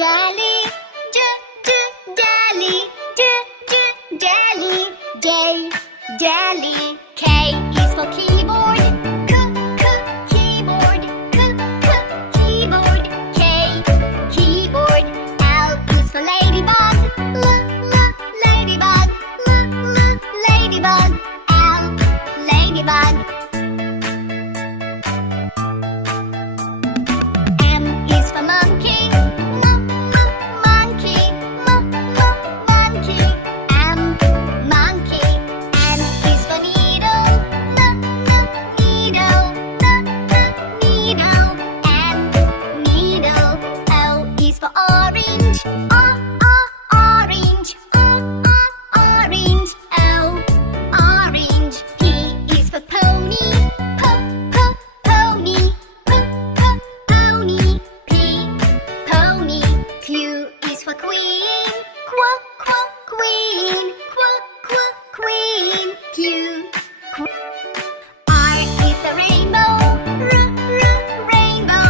jelly. Jelly. Jelly. Jelly. K is for keyboard. Keyboard. Keyboard. K, keyboard. L is for ladybug. Ladybug. Ladybug. L, ladybug. M is for monkey. Monkey. Monkey. M, monkey. N is for needle. Needle. Needle. N, needle. O is for orange. Orange. Orange. O, orange. P is for pony. Pony. Pony. P, pony. Q is for queen. Queen. Queen. Q. R is the rainbow. Rainbow.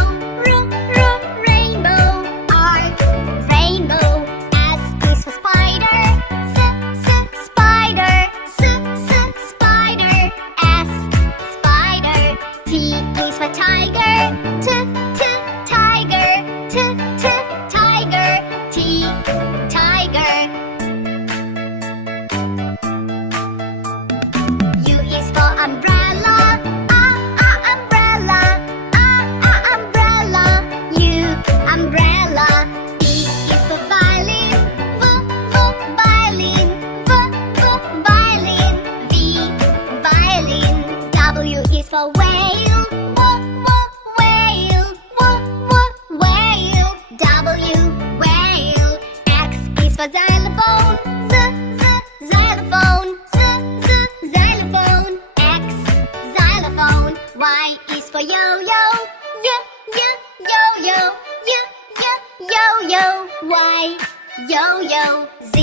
Rainbow. R, rainbow. S is for spider. Spider. Spider. S, spider. T is for tiger. Tiger. Tiger. T, tiger. U is for umbrella. Umbrella. Umbrella. U, umbrella. V is for violin. Violin. Violin. V, violin. W is for whale. Whale. Whale. W, whale. X is for xylophone. Xylophone. Xylophone. X, xylophone. Y is for yo-yo. Yo-yo. Y, yo-yo. Y, yo-yo. Z